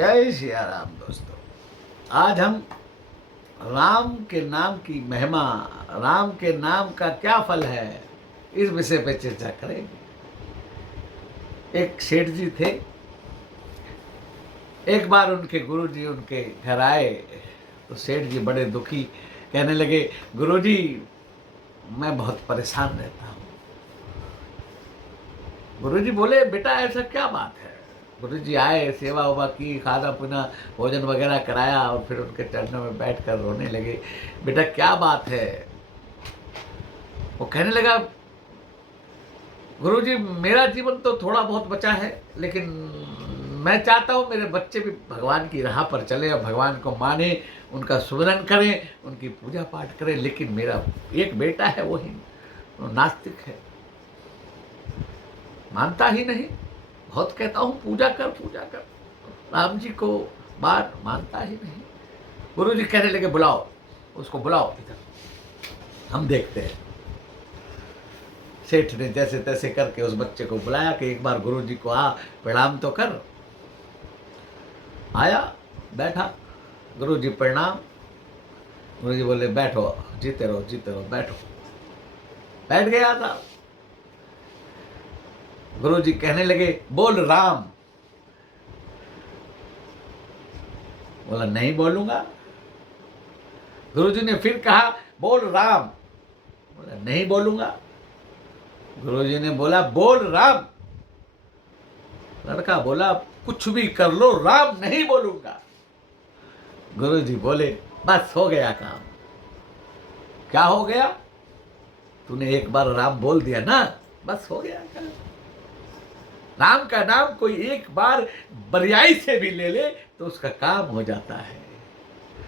जय सिया राम दोस्तों। आज हम राम के नाम की महिमा, राम के नाम का क्या फल है, इस विषय पे चर्चा करेंगे। एक सेठ जी थे। एक बार उनके गुरुजी उनके घर आए तो सेठ जी बड़े दुखी, कहने लगे, गुरुजी मैं बहुत परेशान रहता हूँ। गुरुजी बोले, बेटा ऐसा क्या बात है। गुरुजी आए, सेवा उवा की, खाना पीना भोजन वगैरह कराया और फिर उनके चरणों में बैठकर रोने लगे। बेटा क्या बात है। वो कहने लगा, गुरुजी मेरा जीवन तो थोड़ा बहुत बचा है, लेकिन मैं चाहता हूँ मेरे बच्चे भी भगवान की राह पर चले और भगवान को माने, उनका सुमिरन करें, उनकी पूजा पाठ करें। लेकिन मेरा एक बेटा है, वो नास्तिक है, मानता ही नहीं। बहुत कहता हूँ पूजा कर पूजा कर, राम जी को मानता ही नहीं। गुरु जी कहने लगे, बुलाओ उसको, बुलाओ इधर, हम देखते हैं। सेठ ने जैसे तैसे करके उस बच्चे को बुलाया कि एक बार गुरु जी को आ प्रणाम तो कर। आया, बैठा। गुरु जी प्रणाम। गुरु जी बोले, बैठो, जीते रहो, बैठो। बैठ गया था। गुरु जी कहने लगे, बोल राम। बोला, नहीं बोलूंगा। गुरु जी ने फिर कहा, बोल राम। बोला, नहीं बोलूंगा। गुरु जी ने बोला, बोल राम। लड़का बोला, कुछ भी कर लो, राम नहीं बोलूंगा। गुरु जी बोले, बस हो गया काम। क्या हो गया? तूने एक बार राम बोल दिया ना, बस हो गया काम। राम का नाम कोई एक बार बरियाई से भी ले ले तो उसका काम हो जाता है।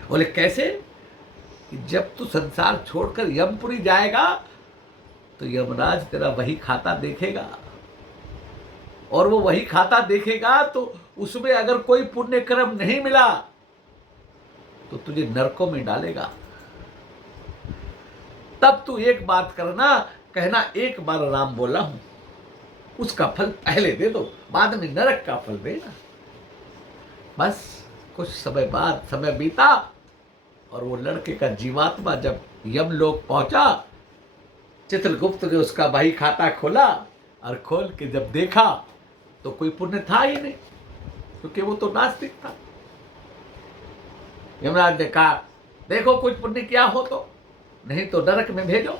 बोले, कैसे? कि जब तू संसार छोड़कर यमपुरी जाएगा तो यमराज तेरा वही खाता देखेगा, और वो वही खाता देखेगा तो उसमें अगर कोई पुण्य कर्म नहीं मिला तो तुझे नरकों में डालेगा। तब तू एक बात करना, कहना एक बार राम बोला हूं, उसका फल पहले दे दो, बाद में नरक का फल देना। बस कुछ समय बाद समय बीता और वो लड़के का जीवात्मा जब यमलोक पहुंचा, चित्रगुप्त ने उसका बही खाता खोला और खोल के जब देखा तो कोई पुण्य था ही नहीं, क्योंकि वो तो नास्तिक था। यमराज ने कहा, देखो कुछ पुण्य किया हो तो, नहीं तो नरक में भेजो।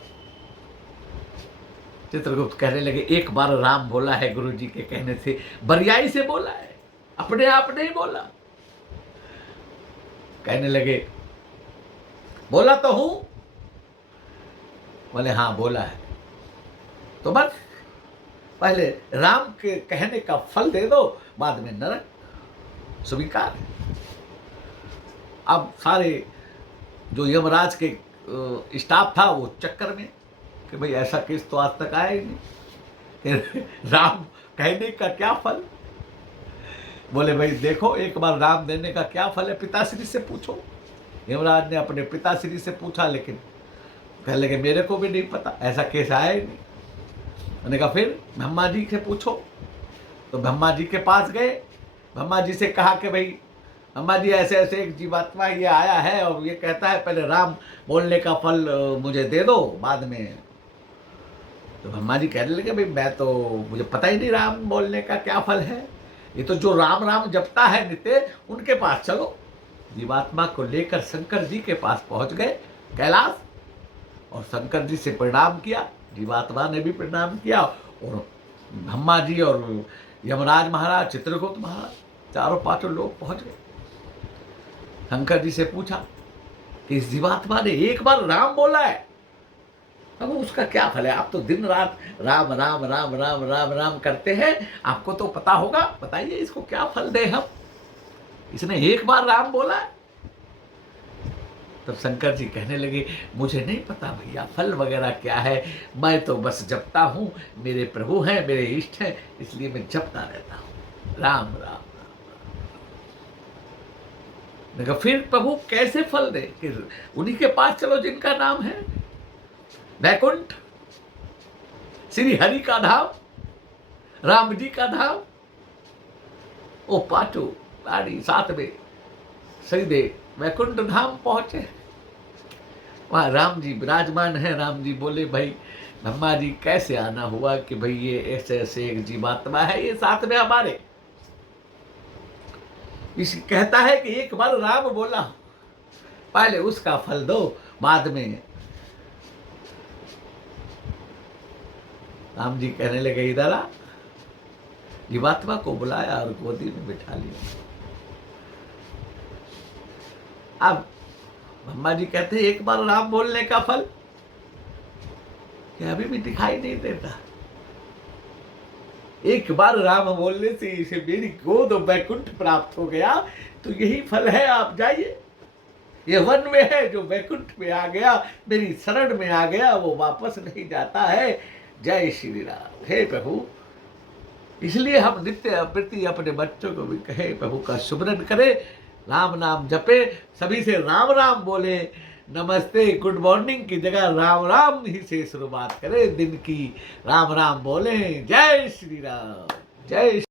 चित्रगुप्त कहने लगे, एक बार राम बोला है गुरु जी के कहने से, बरियाई से बोला है, अपने आप नहीं बोला। कहने लगे, बोला तो हूं। बोले, हाँ बोला है। तो बस पहले राम के कहने का फल दे दो, बाद में नरक स्वीकार है। अब सारे जो यमराज के स्टाफ था वो चक्कर में कि भाई ऐसा केस तो आज तक आया ही नहीं, राम कहने का क्या फल। बोले, भाई देखो एक बार राम देने का क्या फल है, पिताश्री से पूछो। यमराज ने अपने पिताश्री से पूछा, लेकिन कहने लगे, मेरे को भी नहीं पता, ऐसा केस आया ही नहीं। मैंने कहा, फिर ब्रह्मा जी से पूछो। तो ब्रह्मा जी के पास गए, ब्रह्मा जी से कहा कि भाई ब्रह्मा जी ऐसे ऐसे एक जीवात्मा ये आया है और ये कहता है पहले राम बोलने का फल मुझे दे दो, बाद में। तो ब्रह्मा जी कहने लगे, भाई मैं तो, मुझे पता ही नहीं राम बोलने का क्या फल है, ये तो जो राम राम जपता है नित्य उनके पास चलो। जीवात्मा को लेकर शंकर जी के पास पहुंच गए कैलाश, और शंकर जी से प्रणाम किया, जीवात्मा ने भी प्रणाम किया, और ब्रह्मा जी और यमराज महाराज, चित्रगुप्त महाराज, चारों पांचों लोग पहुंच गए। शंकर जी से पूछा कि इस जीवात्मा ने एक बार राम बोला है, अब उसका क्या फल है? आप तो दिन रात राम राम राम राम राम राम करते हैं, आपको तो पता होगा, बताइए इसको क्या फल दे हम, इसने एक बार राम बोला है। तब शंकर जी कहने लगे, मुझे नहीं पता भैया फल वगैरह क्या है, मैं तो बस जपता हूँ, मेरे प्रभु हैं, मेरे इष्ट हैं, इसलिए मैं जपता रहता हूँ, राम राम राम। देखा, फिर प्रभु कैसे फल दे? कि उन्हीं के पास चलो जिनका नाम है वैकुंठ, श्री हरि का धाम, राम जी का धाम। ओ पाटो गाड़ी साथ में सीधे वैकुंठ धाम पहुंचे। वहाँ राम जी विराजमान है। राम जी बोले भाई ब्रह्मा जी कैसे आना हुआ कि भाई ये ऐसे ऐसे एक जीवात्मा है, ये साथ में हमारे। इस कहता है कि एक बार राम बोला, पहले उसका फल दो, बाद में। राम जी कहने लगे इधर आ। जीवात्मा को बुलाया और गोदी में बिठा लिया। अब ब्रह्मा जी कहते हैं एक बार राम बोलने का फल क्या अभी भी दिखाई नहीं देता? एक बार राम बोलने से इसे मेरी गोद और वैकुंठ प्राप्त हो गया, तो यही फल है, आप जाइए। ये वन में है, जो वैकुंठ में आ गया, मेरी शरण में आ गया, वो वापस नहीं जाता है। जय श्री राम। हे प्रभु, इसलिए हम नित्य प्रति अपने बच्चों को भी कहे प्रभु का सुमिरन करें, राम नाम जपे, सभी से राम राम बोले, नमस्ते गुड मॉर्निंग की जगह राम राम ही से शुरुआत करें दिन की, राम राम बोले। जय श्री राम। जय